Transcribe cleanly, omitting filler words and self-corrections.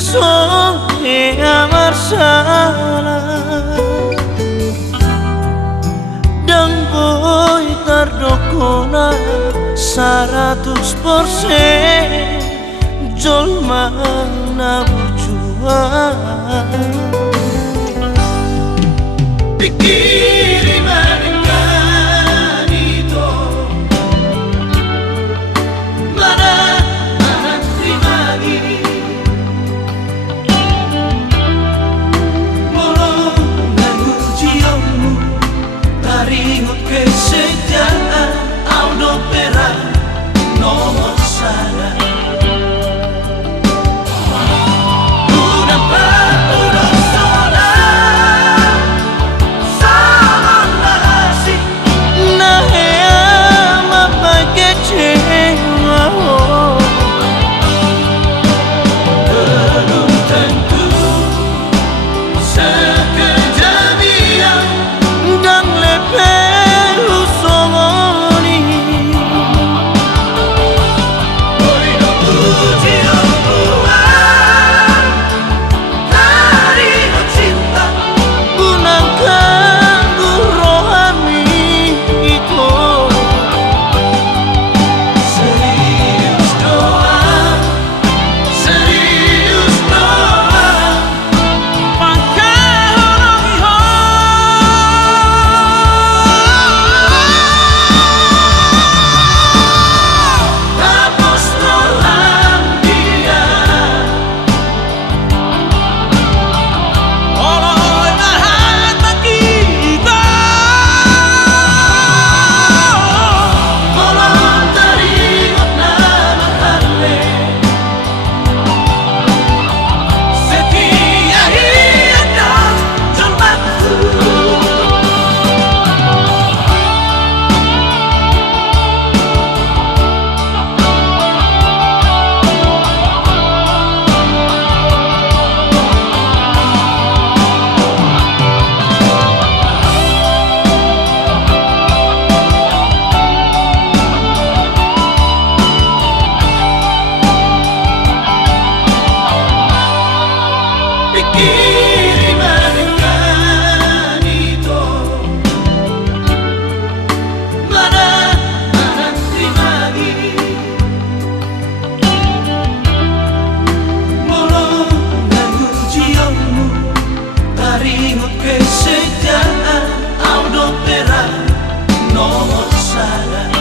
sohe amar salah dan boy tardokona 100% jol mana berjuang pikiri meninggal itu mana terima ini taringot kesetiaan audo pera nomor sana una pato do sola sama nasi na ama pakechewa belum tentu sekejadian dan lepelu somoni Oino puji Tuhan dari cinta gunakan rohani itu serius doa pakai tapos tolong dia oloy mahal kita tolong taringot na mahale setia hianda jolmatku pikiri meninggal itu mana terima ini mulung ngujianmu taringot kesetiaan audo pera nomor sana